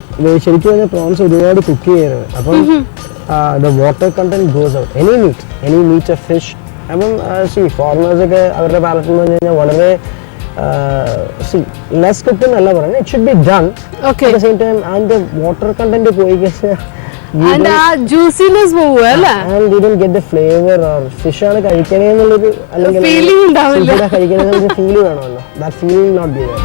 ശരിക്കും പറഞ്ഞാൽ പ്രോൺസ് ഒരുപാട് കുക്ക് ചെയ്യരുത്. അപ്പം the water content goes out. Any meat or fish. അപ്പം ഫോറിനേഴ്സ് ഒക്കെ അവരുടെ പാലറ്റിൽ എന്ന് പറഞ്ഞു കഴിഞ്ഞാൽ വളരെ ലെസ് കുക്ക് എന്നല്ല പറയുന്നത്. It should be done at the same time അതിന്റെ വാട്ടർ കണ്ടന്റ് പോയി കഴിഞ്ഞാൽ ജ്യൂസിനെസ് പോവുക അല്ലേ? and you don't get the flavor or fish ആണ് കഴിക്കണേ എന്നുള്ളൊരു അല്ലെങ്കിൽ ഫീലിംഗ് ഉണ്ടാവില്ല. കഴിക്കണേ എന്നുള്ളൊരു ഫീൽ വേണമല്ലോ. that feeling not be there.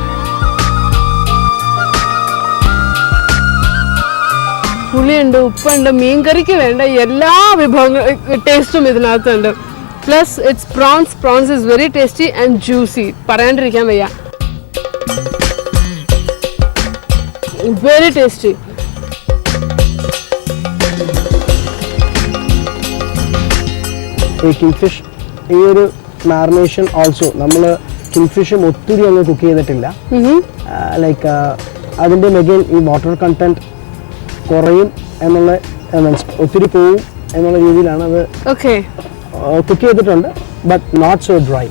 പുളിയുണ്ട്, ഉപ്പുണ്ട്, മീൻകറിക്ക് വേണ്ട എല്ലാ വിഭവങ്ങളും ടേസ്റ്റും ഇതിനകത്തുണ്ട്. Plus it's prawns is very tasty and juicy. പറയാണ്ടിരിക്കാൻ വയ്യ. Very tasty. ഈ കിങ്ഫിഷ് ഈ ഒരു മാറിനേഷൻ ഓൾസോ നമ്മൾ കിങ്ഫിഷും ഒത്തിരി അങ്ങ് കുക്ക് ചെയ്തിട്ടില്ല. ലൈക്ക് അതിൻ്റെ മെഗൈൻ ഈ വാട്ടർ കണ്ടന്റ് കുറയും എന്നുള്ള മീൻസ് ഒത്തിരി പോവും എന്നുള്ള രീതിയിലാണ് അത് കുക്ക് ചെയ്തിട്ടുണ്ട്. But not so dry.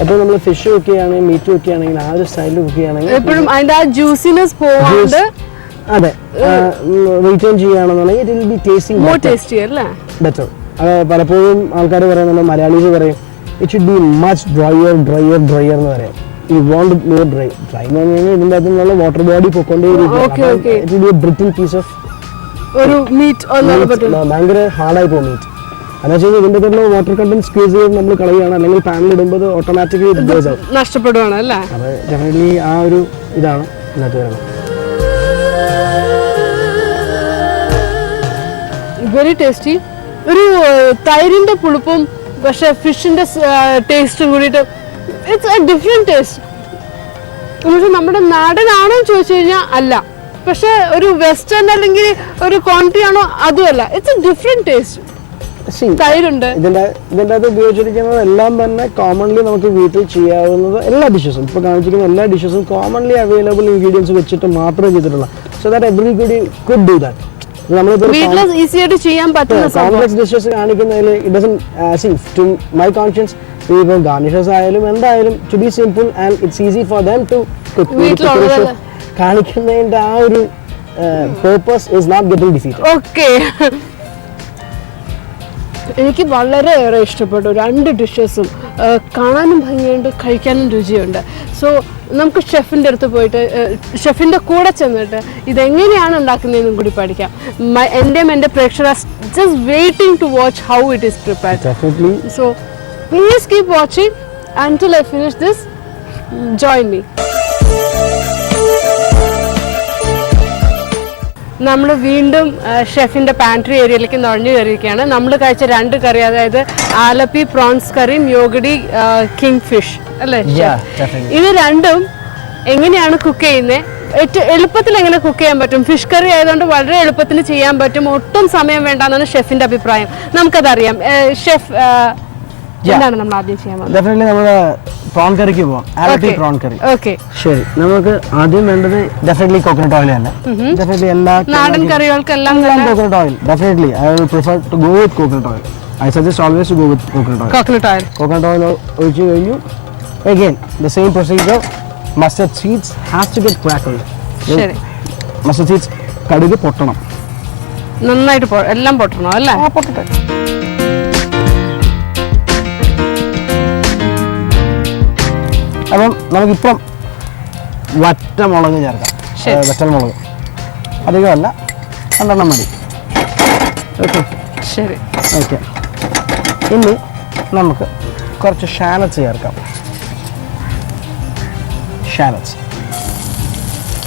അപ്പോൾ നമ്മൾ ഫിഷ് കുക്ക് ചെയ്യുകയാണെങ്കിൽ മീറ്റ് കുക്ക് ചെയ്യുകയാണെങ്കിൽ ആ ഒരു സ്റ്റൈലിൽ കുക്ക് ചെയ്യുകയാണെങ്കിൽ എപ്പോഴും അതിന്റെ ആ ജ്യൂസിനെസ് പോവാണ്ട് അതെ റീറ്റെയിൻ ചെയ്യുകയാണെന്നുണ്ടെങ്കിൽ it will be tasting more tasty അല്ലേ? ബെറ്റർ. പലപ്പോഴും ആൾക്കാർ പറയുന്നുണ്ട്, മലയാളീസ് പറയും it should be much dryer എന്ന് പറയും. യു വോണ്ട് മോർ ഡ്രൈ എന്ന് പറഞ്ഞു കഴിഞ്ഞാൽ ഇതിൻ്റെ അകത്ത് നിന്നുള്ള വാട്ടർ ബോഡി ഭയങ്കര ഹാർഡായി പോകും മീറ്റ്. എന്ന് വെച്ച് കഴിഞ്ഞാൽ ഇതിൻ്റെ തന്നെ വാട്ടർ കണ്ടന്റ് സ്ക്വീസ് ചെയ്ത് നമ്മൾ കളയുകയാണ്, അല്ലെങ്കിൽ പാനിൽ ഇടുമ്പോൾ ഓട്ടോമാറ്റിക്കലി നഷ്ടപ്പെടുവാണ് അല്ലേ? അത് ഡെഫിനറ്റ്ലി ആ ഒരു ഇതാണ് ഇതിനകത്ത് വരുന്നത്. Very tasty. ഒരു തൈരിന്റെ പുളിപ്പും പക്ഷെ ഫിഷിന്റെ ടേസ്റ്റും കൂടിയിട്ട് ഇറ്റ്സ് എ ഡിഫറെന്റ് ടേസ്റ്റ്. പക്ഷെ നമ്മുടെ നാടനാണോ ചോദിച്ചു കഴിഞ്ഞാൽ അല്ല, പക്ഷെ ഒരു വെസ്റ്റേൺ അല്ലെങ്കിൽ ഒരു ക്വാണ്ടിറ്റി ആണോ അതുമല്ല. It's a different taste. തൈരുണ്ട് ഇതിന്റെ അകത്ത് ഉപയോഗിച്ചിരിക്കുന്നത് എല്ലാം തന്നെ കോമൺലി നമുക്ക് വീട്ടിൽ ചെയ്യാവുന്നത് എല്ലാ ഡിഷസും ഇപ്പോൾ കാണിച്ചിരിക്കുന്ന എല്ലാ ഡിഷസും കോമൺലി അവൈലബിൾ ഇൻഗ്രീഡിയൻസ് വെച്ചിട്ട് മാത്രമേ ചെയ്തിട്ടുള്ള. So that everybody could do that. ഈസിയായിട്ട് ചെയ്യാൻ പറ്റുന്ന കോംപ്ലക്സ് ഡിഷസ് കാണിക്കുന്നതിൽ it doesn't to my conscience ഇപ്പോൾ ഗാർണിഷസ് ആയാലും എന്തായാലും to be simple and it's easy for them to cook കാണിക്കുന്നതിന്റെ ആ ഒരു purpose is not getting defeated. Okay, എനിക്ക് വളരെയേറെ ഇഷ്ടപ്പെട്ടു രണ്ട് ഡിഷസും. കാണാനും ഭംഗിയുണ്ട്, കഴിക്കാനും രുചിയുണ്ട്. സോ നമുക്ക് ഷെഫിൻ്റെ അടുത്ത് പോയിട്ട് ഷെഫിൻ്റെ കൂടെ ചെന്നിട്ട് ഇതെങ്ങനെയാണ് ഉണ്ടാക്കുന്നതെന്നും കൂടി പഠിക്കാം. എൻ്റെ പ്രേക്ഷകർ just waiting to watch how it is prepared. So please keep watching until I finish this. Join me. നമ്മൾ വീണ്ടും ഷെഫിൻ്റെ പാൻട്രി ഏരിയയിലേക്ക് നുഴഞ്ഞു കയറിയിരിക്കുകയാണ്. നമ്മൾ കഴിച്ച രണ്ട് കറി, അതായത് ആലപ്പി പ്രോൺസ് കറിയും യോഗടി കിങ് ഫിഷ് അല്ലേ? ഇത് രണ്ടും എങ്ങനെയാണ് കുക്ക് ചെയ്യുന്നത്, ഏറ്റവും എളുപ്പത്തിൽ എങ്ങനെ കുക്ക് ചെയ്യാൻ പറ്റും? ഫിഷ് കറി ആയതുകൊണ്ട് വളരെ എളുപ്പത്തിൽ ചെയ്യാൻ പറ്റും, ഒട്ടും സമയം വേണ്ടെന്നാണ് ഷെഫിൻ്റെ അഭിപ്രായം. നമുക്കതറിയാം. ഷെഫ് എന്താണ് നമ്മൾ ആദ്യം ചെയ്യാൻ പോകുന്നത്? ഡെഫിനറ്റ്ലി നമ്മൾ പ്രോൺ കറിക്ക് പോവാം. ആലപ്പി പ്രോൺ കറി. ഓക്കെ, ശരി. നമുക്ക് ആദ്യം വേണ്ടത് ഡെഫിനറ്റ്ലി കോക്കനട്ട് ഓയിൽ തന്നെ. ഡെഫിനറ്റ്ലി എല്ലാ നാടൻ കറികൾക്കെല്ലാം coconut oil. Definitely I will prefer to go with coconut oil. I suggest always to go with coconut oil. Coconut oil ഒഴിച്ച് കഴിഞ്ഞു. Again the same procedure. Mustard seeds has to get cracked. ശരി, mustard seeds കടുക് പൊട്ടണം, നന്നായിട്ട് എല്ലാം പൊട്ടണം അല്ലേ? പൊട്ടട്ടെ. അപ്പം നമുക്കിപ്പം വറ്റമുളക് ചേർക്കാം. വറ്റൽമുളക് അധികമല്ല, 2 മതി. ഓക്കെ, ശരി. ഓക്കെ, ഇനി നമുക്ക് കുറച്ച് ഷാലറ്റ്സ് ചേർക്കാം. ഷാലറ്റ്സ്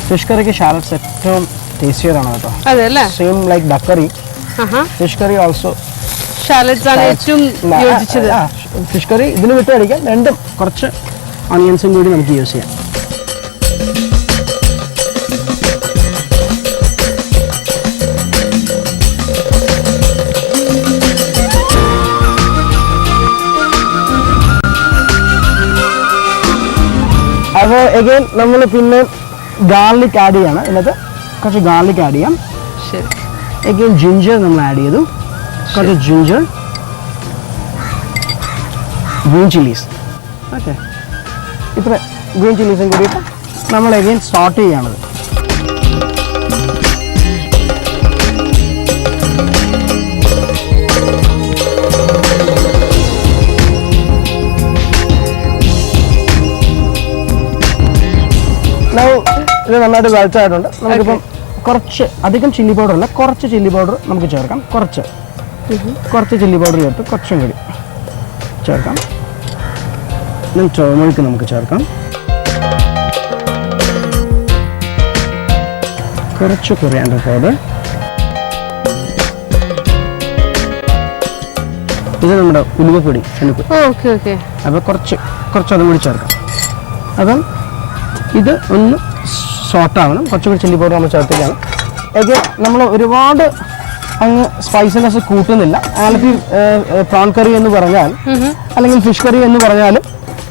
ഫിഷ് കറിക്ക് ഷാലറ്റ്സ് ഏറ്റവും ടേസ്റ്റിയറാണ് കേട്ടോ. അതെല്ലേ? സെയിം ലൈക്ക് ഡക്ക് കറി, ഫിഷ് കറി ഓൾസോ ഷാലറ്റ്സ് ആണ് ഏറ്റവും യോജിച്ചത്. ഫിഷ് കറി ഇതിന് വിട്ട് കഴിക്കാം. രണ്ടും കുറച്ച് ഓണിയൻസും കൂടി നമുക്ക് യൂസ് ചെയ്യാം. അപ്പോൾ എഗെയിൻ നമ്മൾ പിന്നെ ഗാർലിക് ആഡ് ചെയ്യാണ്. ഇതിനകത്ത് കുറച്ച് ഗാർലിക് ആഡ് ചെയ്യാം. ശരി. എഗെയിൻ ജിഞ്ചർ നമ്മൾ ആഡ് ചെയ്തു. കുറച്ച് ജിഞ്ചർ, ഗ്രീൻ ചില്ലീസ്. ഓക്കെ, ഇത്ര ഗ്രീൻ ചില്ലീസും കൂടിയിട്ട് നമ്മൾ എഗെയിൻ സോട്ട് ചെയ്യാണത്. നന്നായിട്ട് വെൽറ്റ് ആയിട്ടുണ്ട്. നമുക്കിപ്പം കുറച്ച് അധികം ചില്ലി പൗഡർ അല്ല, കുറച്ച് ചില്ലി പൗഡർ നമുക്ക് ചേർക്കാം. കുറച്ച് ചില്ലി പൗഡർ ചേർത്ത് കുറച്ചും കൂടി ചേർക്കാം. ടർമറിക് നമുക്ക് ചേർക്കാം. കുറച്ച് കൊറിയാൻഡർ പൗഡർ. ഇത് നമ്മുടെ ഉലുവപ്പൊടി. അപ്പോൾ കുറച്ച് അതും കൂടി ചേർക്കാം. അപ്പം ഇത് ഒന്ന് സോട്ടാവണം. കുറച്ചുകൂടി ചില്ലി പൗഡർ നമ്മൾ ചേർത്തിട്ടാണ്. നമ്മൾ ഒരുപാട് അങ്ങ് സ്പൈസിനെസ് കൂട്ടുന്നില്ല. ആലപ്പി പ്രോൺ കറി എന്ന് പറഞ്ഞാൽ അല്ലെങ്കിൽ ഫിഷ് കറി എന്ന് പറഞ്ഞാലും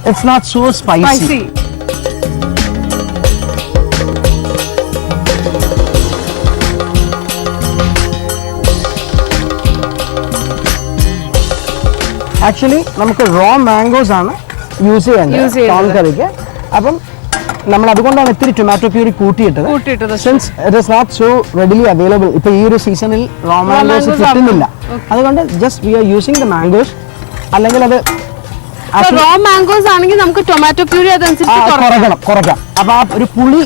it's not so spicy. Actually നമുക്ക് റോ മാംഗോസ് ആണ് യൂസ് ചെയ്യേണ്ടത് പ്രോൺ കറിക്ക്. അപ്പം നമ്മൾ അതുകൊണ്ടാണ് ഇത്തിരി ടൊമാറ്റോ പ്യൂരി കൂട്ടിയിട്ടത്. Since it is not so readily available. ഇപ്പോൾ ഈ ഒരു സീസണിൽ റോ മാംഗോസ് കിട്ടുന്നില്ല. അതുകൊണ്ട് just we are using the mangoes. അല്ലെങ്കിൽ അത് റോ മാംഗോസ് ആണെങ്കിൽ നമുക്ക് ടൊമാറ്റോ പ്യൂരി അതനുസരിച്ച് കുറയ്ക്കാം. അപ്പോൾ ആ ഒരു പുളി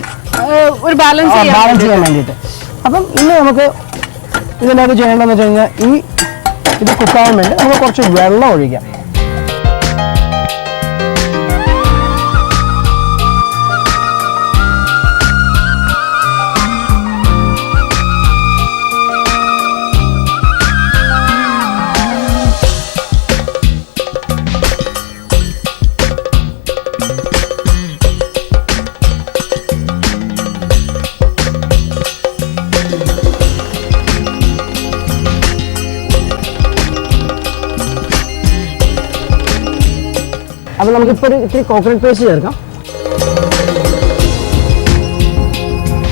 ഒരു ബാലൻസ് ചെയ്യാൻ വേണ്ടിയിട്ട്. അപ്പം ഇന്ന് നമുക്ക് ഇതിൻ്റെ അത് ചെയ്യേണ്ടതെന്ന് വെച്ച് കഴിഞ്ഞാൽ ഇത് കുക്കാവാൻ വേണ്ടി നമുക്ക് കുറച്ച് വെള്ളം ഒഴിക്കാം. അപ്പോൾ നമുക്കിപ്പോൾ ഇത്തിരി കോക്കനട്ട് പേസ്റ്റ് ചേർക്കാം.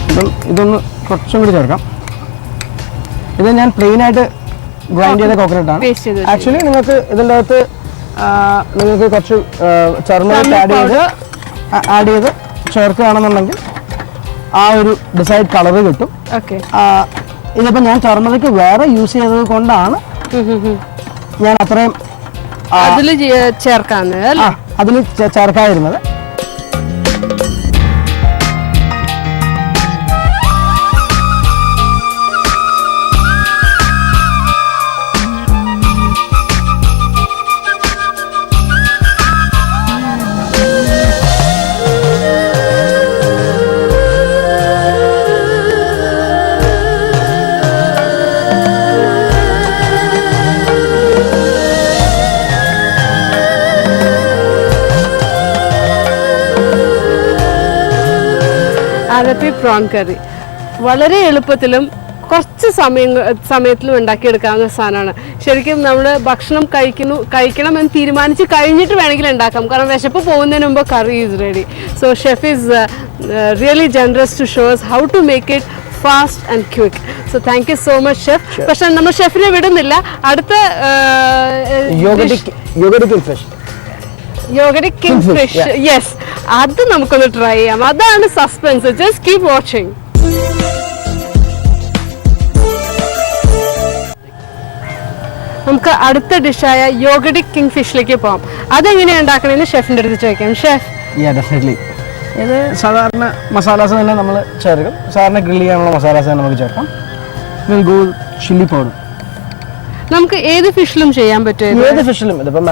അപ്പം ഇതൊന്ന് കുറച്ചും കൂടി ചേർക്കാം. ഇത് ഞാൻ പ്ലെയിനായിട്ട് ഗ്രൈൻഡ് ചെയ്ത കോക്കനട്ടാണ്. ആക്ച്വലി നിങ്ങൾക്ക് ഇതിൻ്റെ അകത്ത് നിങ്ങൾക്ക് കുറച്ച് ടർമറിക് ആഡ് ചെയ്ത് ചേർക്കുകയാണെന്നുണ്ടെങ്കിൽ ആ ഒരു ഡിസൈഡ് കളറ് കിട്ടും. ഇതിപ്പോൾ ഞാൻ ടർമറിക് വേറെ യൂസ് ചെയ്തത് കൊണ്ടാണ് ഞാൻ അത്രയും അതിൽ ചേർക്കാതിരുന്നത്. ആലപ്പി പ്രോൺ കറി വളരെ എളുപ്പത്തിലും കുറച്ച് സമയത്തിലും ഉണ്ടാക്കിയെടുക്കാവുന്ന സാധനമാണ്. ശരിക്കും നമ്മൾ ഭക്ഷണം കഴിക്കണം എന്ന് തീരുമാനിച്ച് കഴിഞ്ഞിട്ട് വേണമെങ്കിൽ ഉണ്ടാക്കാം. കാരണം വിശപ്പ് പോകുന്നതിന് മുമ്പ് curry is ready. So chef is really generous to shows how to make it fast and quick. So thank you so much chef. പക്ഷെ നമ്മൾ ഷെഫിനെ വിടുന്നില്ല. അടുത്ത യോഗടി കിങ് ഫിഷ്, യെസ്, അത് നമുക്കൊന്ന് ട്രൈ ചെയ്യാം. അതാണ് സസ്പെൻസ്. Just keep watching. നമുക്ക് അടുത്ത ഡിഷായ യോഗടി കിങ് ഫിഷിലേക്ക് പോകാം. അതെങ്ങനെയാണ് ഉണ്ടാക്കണമെന്ന് ഷെഫിൻ്റെ അടുത്ത് ചോദിക്കാം. ഷെഫ്, ഇത് സാധാരണ മസാലാസ് തന്നെ നമ്മൾ ചേർക്കും. സാധാരണ ഗ്രിൽ ചെയ്യാനുള്ള മസാലാസ് തന്നെ നമുക്ക് ചേർക്കാം. ചില്ലി പൗഡർ നമുക്ക് ഏത് ഫിഷിലും ചെയ്യാൻ പറ്റും. ഏത് ഫിഷിലും, ഇതിപ്പോൾ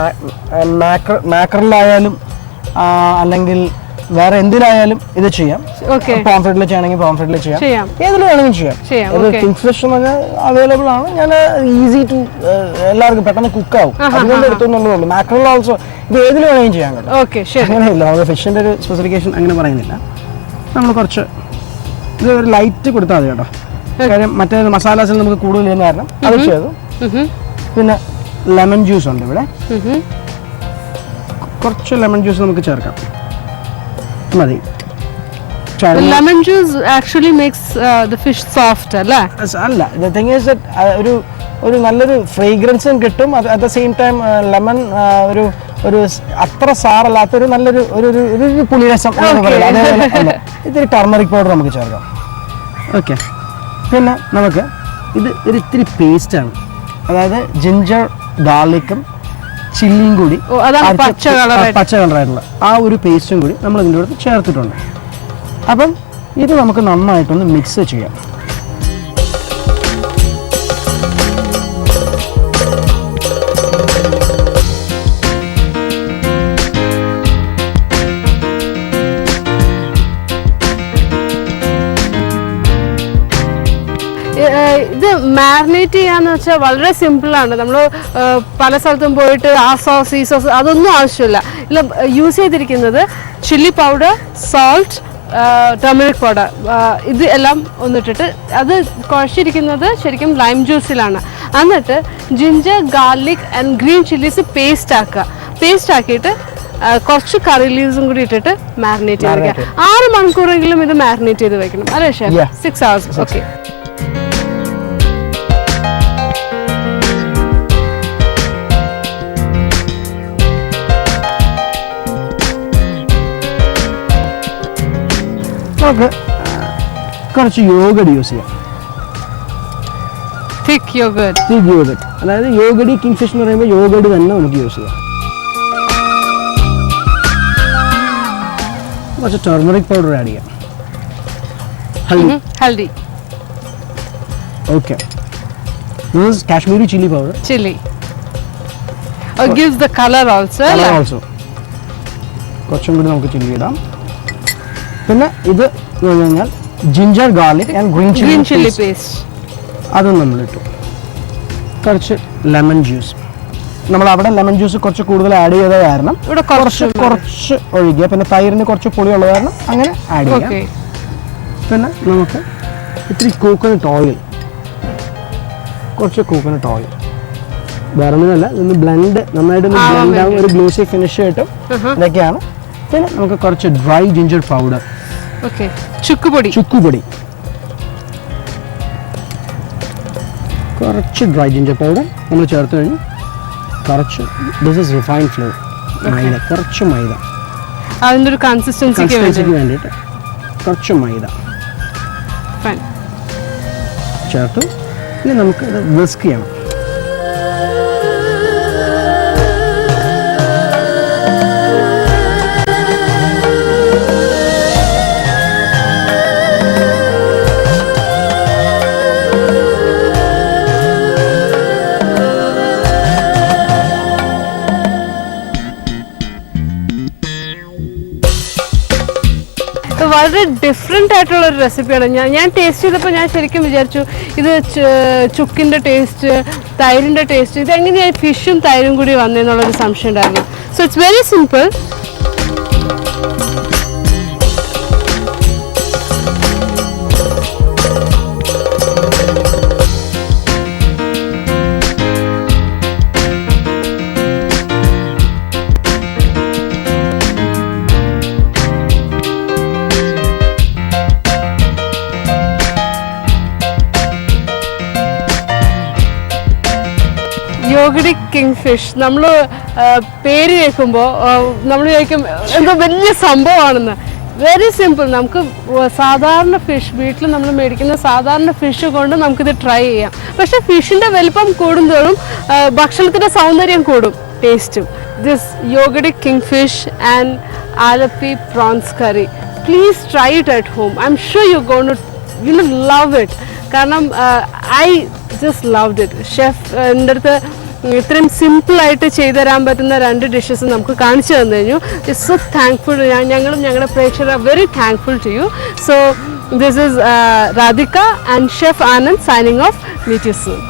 മാക്രലായാലും അല്ലെങ്കിൽ വേറെ എന്തിലായാലും ഇത് ചെയ്യാം. പോംഫ്രെറ്റിൽ ചെയ്യണമെങ്കിൽ പോംഫ്രെറ്റിൽ ചെയ്യാം, ഏതിൽ വേണമെങ്കിലും ചെയ്യാം. ഇത് കിങ് ഫിഷ് എന്ന് പറഞ്ഞാൽ അവൈലബിൾ ആണ്. ഞാൻ ഈസി ടു എല്ലാവർക്കും പെട്ടെന്ന് കുക്കാവും, അതുകൊണ്ട് എടുത്തുന്നുള്ളൂ. മാക്രൽ ഓൾസോ ഇത് ഏതിൽ വേണമെങ്കിലും ചെയ്യാൻ പറ്റും. അങ്ങനെയില്ല, നമുക്ക് ഫിഷിൻ്റെ ഒരു സ്പെസിഫിക്കേഷൻ അങ്ങനെ പറയുന്നില്ല. നമ്മൾ കുറച്ച് ഇത് ഒരു ലൈറ്റ് കൊടുത്താൽ മതി കേട്ടോ. കാര്യം മറ്റേ മസാലാസിൽ നമുക്ക് കൂടുതൽ ചെയ്യുന്ന കാരണം അത് ചെയ്തു. പിന്നെ ലെമൺ ജ്യൂസ് ഉണ്ട് ഇവിടെ. കുറച്ച് ലെമൺ ജ്യൂസ് നമുക്ക് ചേർക്കാം, മതി. Lemon juice actually makes the fish soft അല്ലേ? അല്ല, ദ തിങ് ഈസ് ദാറ്റ് ഒരു നല്ലൊരു ഫ്രേഗ്രൻസും കിട്ടും. At the same time lemon ഒരു അത്ര സാറല്ലാത്തൊരു നല്ലൊരു ഒരു പുളിരസം എന്ന് പറയാം. അതേപോലെ ഇത്തിരി ടർമറിക് പൗഡർ നമുക്ക് ചേർക്കാം. ഓക്കെ, പിന്നെ നമുക്ക് ഇത് ഒരു ഇത്തിരി പേസ്റ്റാണ്. അതായത് ജിഞ്ചർ ഗാർലിക്കും ചില്ലിയും കൂടി പച്ച കളറായിട്ടുള്ള ആ ഒരു പേസ്റ്റും കൂടി നമ്മൾ ഇതിൻ്റെ അടുത്ത് ചേർത്തിട്ടുണ്ട്. അപ്പം ഇത് നമുക്ക് നന്നായിട്ടൊന്ന് മിക്സ് ചെയ്യാം. ഇത് മാരിനേറ്റ് ചെയ്യാന്ന് വെച്ചാൽ വളരെ സിമ്പിളാണ്. നമ്മൾ പല സ്ഥലത്തും പോയിട്ട് ആ സോസ് ഈ സോസ് അതൊന്നും ആവശ്യമില്ല. ഇല്ല, യൂസ് ചെയ്തിരിക്കുന്നത് chilli powder, salt, turmeric powder, ഇത് എല്ലാം ഒന്നിട്ടിട്ട് അത് കുഴച്ചിരിക്കുന്നത് ശരിക്കും ലൈം ജ്യൂസിലാണ്. എന്നിട്ട് ginger, garlic and green chillies paste ആക്കുക. പേസ്റ്റ് ആക്കിയിട്ട് കുറച്ച് കറി ലീവ്സും കൂടി ഇട്ടിട്ട് മാരിനേറ്റ് ചെയ്ത് വെക്കുക. 6 മണിക്കൂറെങ്കിലും ഇത് മാരിനേറ്റ് ചെയ്ത് വെക്കണം അല്ലേ ഷെഫ്? 6 hours. ഓക്കെ. നമുക്ക് കുറച്ച് യോഗഡ് യൂസ് ചെയ്യാം. തിക്ക് യോഗഡ്. തിക്ക് യോഗഡ്, അതായത് യോഗടി കിങ് ഫിഷ് എന്ന് പറയുമ്പോൾ യോഗഡ് തന്നെ നമുക്ക് യൂസ് ചെയ്യാം. കുറച്ച് ടർമറിക് പൗഡർ ആഡ് ചെയ്യാം. Haldi. Okay. This is Kashmiri chili powder. Chili. It gives the color also. Color also. കുറച്ചും കൂടി നമുക്ക് ചില്ലി ഇടാം. പിന്നെ ഇത് എന്ന് പറഞ്ഞാൽ ginger, garlic and green chilli paste, അതും നമ്മളിട്ടു. കുറച്ച് ലെമൺ ജ്യൂസ്, നമ്മൾ അവിടെ ലെമൺ ജ്യൂസ് കുറച്ച് കൂടുതൽ ആഡ് ചെയ്ത കാരണം ഇവിടെ കുറച്ച് ഒഴിക്കുക. പിന്നെ തൈരിന് കുറച്ച് പുളിയുള്ള കാരണം അങ്ങനെ ആഡ് ചെയ്യാം. പിന്നെ നമുക്ക് ഇത്തിരി കോക്കനട്ട് ഓയിൽ, കുറച്ച് കോക്കനട്ട് ഓയിൽ, വേറെ ഒന്നുമല്ല, ഇതൊന്ന് ബ്ലെൻഡ് നന്നായിട്ട് ബ്ലെൻഡ് ആവും, ഒരു ഗ്ലോസി ഫിനിഷ് കിട്ടും. ഇതൊക്കെയാണ്. പിന്നെ നമുക്ക് കുറച്ച് ഡ്രൈ ജിഞ്ചർ പൗഡർ, ചുക്കുപൊടി, കുറച്ച് ഡ്രൈ ജിഞ്ചർ പൗഡർ നമ്മൾ ചേർത്ത് കഴിഞ്ഞു. കുറച്ച് ദിസ് ഇസ് റിഫൈൻഡ് ഫ്ലോർ, മൈദ, കുറച്ച് മൈദ അതിൻ്റെ ഒരു കൺസിസ്റ്റൻസിക്ക് വേണ്ടിയിട്ട് കുറച്ച് മൈദ ചേർത്തു. ഇനി നമുക്ക് ഇത് വിസ്ക് ചെയ്യണം. വളരെ ഡിഫറെൻ്റ് ആയിട്ടുള്ള ഒരു റെസിപ്പിയാണ്. ഞാൻ ടേസ്റ്റ് ചെയ്തപ്പോൾ ഞാൻ ശരിക്കും വിചാരിച്ചു ഇത് ചുക്കിൻ്റെ ടേസ്റ്റ്, തൈരിൻ്റെ ടേസ്റ്റ്, ഇതെങ്ങനെയായി ഫിഷും തൈരും കൂടി വന്നതെന്നുള്ളൊരു സംശയം ഉണ്ടായിരുന്നു. So it's very simple. Yogurty king fish, നമ്മൾ പേര് കേൾക്കുമ്പോൾ നമ്മൾ വിചാരിക്കും എന്തോ വലിയ സംഭവമാണെന്ന്. Very simple. നമുക്ക് സാധാരണ ഫിഷ്, വീട്ടിൽ നമ്മൾ മേടിക്കുന്ന സാധാരണ ഫിഷ് കൊണ്ട് നമുക്കിത് ട്രൈ ചെയ്യാം. പക്ഷേ ഫിഷിൻ്റെ വലിപ്പം കൂടുന്തോറും ഭക്ഷണത്തിൻ്റെ സൗന്ദര്യം കൂടും, ടേസ്റ്റും. This yogurty king fish and Alleppey prawns curry, please try it at home. I'm sure you gonna love it. കാരണം I just loved it. Chef എൻ്റെ അടുത്ത് ഇത്രയും സിമ്പിളായിട്ട് ചെയ്തു തരാൻ പറ്റുന്ന 2 ഡിഷസ് നമുക്ക് കാണിച്ചു തന്നു കഴിഞ്ഞു. It's so thankful. ഞങ്ങളും ഞങ്ങളുടെ പ്രേക്ഷകർ are very thankful to you. So this is Radhika and chef Anand signing off. Meet you soon.